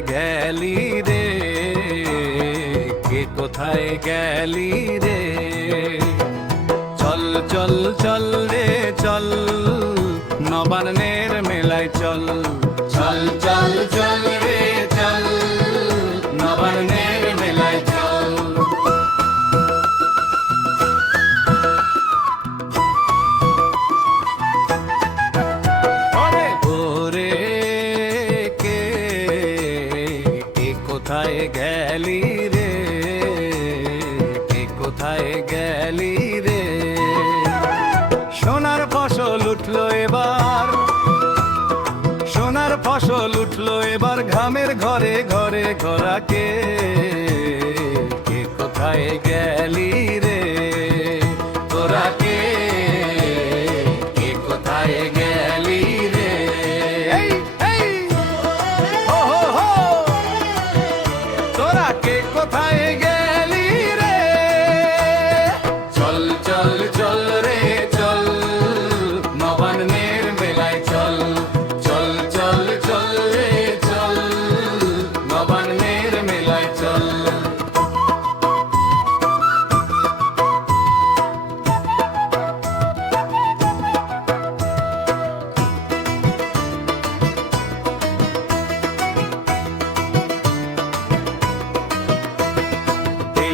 গেলি রে? কে কোথায় গেলি রে? চল চল চল রে, চল। নবান্নের মেলায় চল। চল চল চল রে, চল। নবান্নের গেলি রে? কে কোথায় গেলি রে? সোনার ফসল উঠল এবার। সোনার ফসল উঠল এবার ঘামের ঘরে ঘরে ঘোরাকে। কে কোথায় গেলি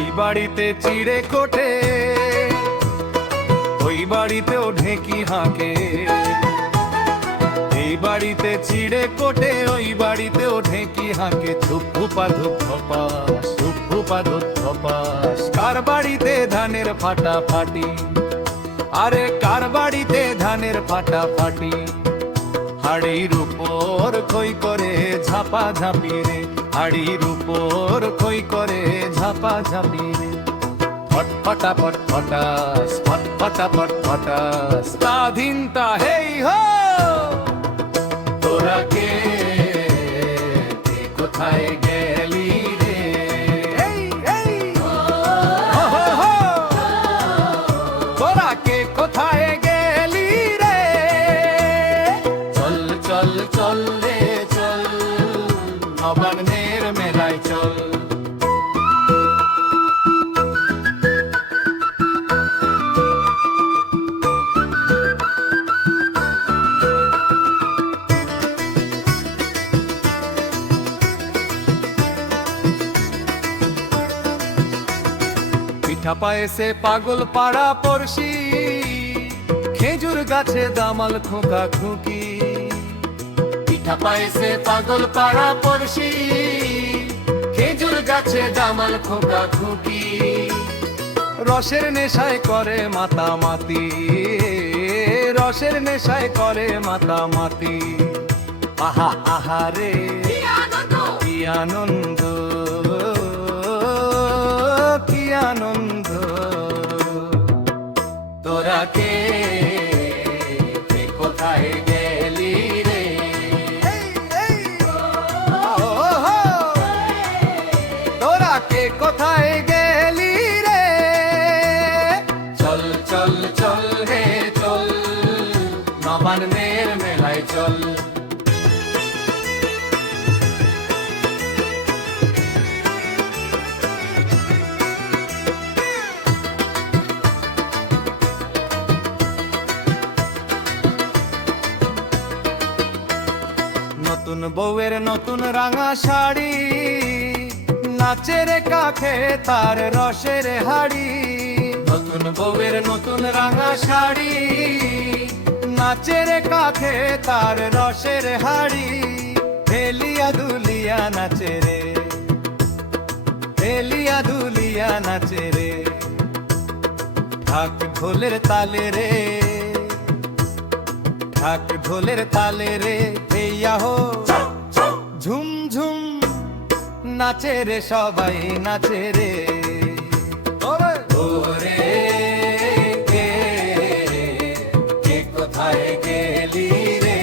এই বাড়িতে চিড়ে কোটে, ওই বাড়িতেও ঢেকি হাঁকে। এই বাড়িতে চিড়ে কোটে, ওই বাড়িতেও ঢেকি হাঁকে। ধুপ ধুপা ধুপ ধপাস ধুপ ধুপা ধপাস কার বাড়িতে ধানের ফাটা ফাটি? আরে কার বাড়িতে ধানের ফাটা ফাটি? হাড়ির উপর খই করে ঝাপা ঝাপি রে, হাড়ির উপর খই করে ঝাপা ঝাপি। রে ফটফটা ফটফটাস ফটফটা ফটফটাস স্বাধীনতা হেই হো! তোরা কে? কোথায় গেলি রে? তোরা কে কোথায় গেলি রে? চল চল চল রে, চল। নবান্নের পায়েসে পাগল পাড়া পড়শি। খেজুর গাছে দামাল খোকা খুকি। পায়েসে পাগল পাড়া পড়শি। খেজুর গাছে দামাল খোকা খুকি। রসের নেশায় করে মাতা মাতি রসের নেশায় করে মাতা মাতি আহা আহা রে। কি আনন্দ। কে নতুন বউয়ের নতুন রাঙা শাড়ি। নাচের কাখে তার রসের হাড়ি। নতুন বউয়ের নতুন রাঙা শাড়ি। নাচের কাখে তার রসের হাড়ি। হেলিয়া দুলিয়া নাচে রে। হেলিয়া দুলিয়া নাচে রে। ঢাক ঢোলের তালে রে। ঢাক ঢোলের তালে রে হেইয়া হো ঝুম ঝুম নাচে রে সবাই নাচে রে। ওরে কে কে কোথায় গেলি রে?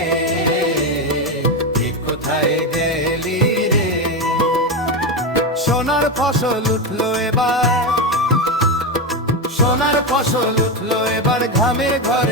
কে কোথায় গেলি রে? সোনার ফসল উঠল এবার। সোনার ফসল উঠল এবার ঘামের ঘরে।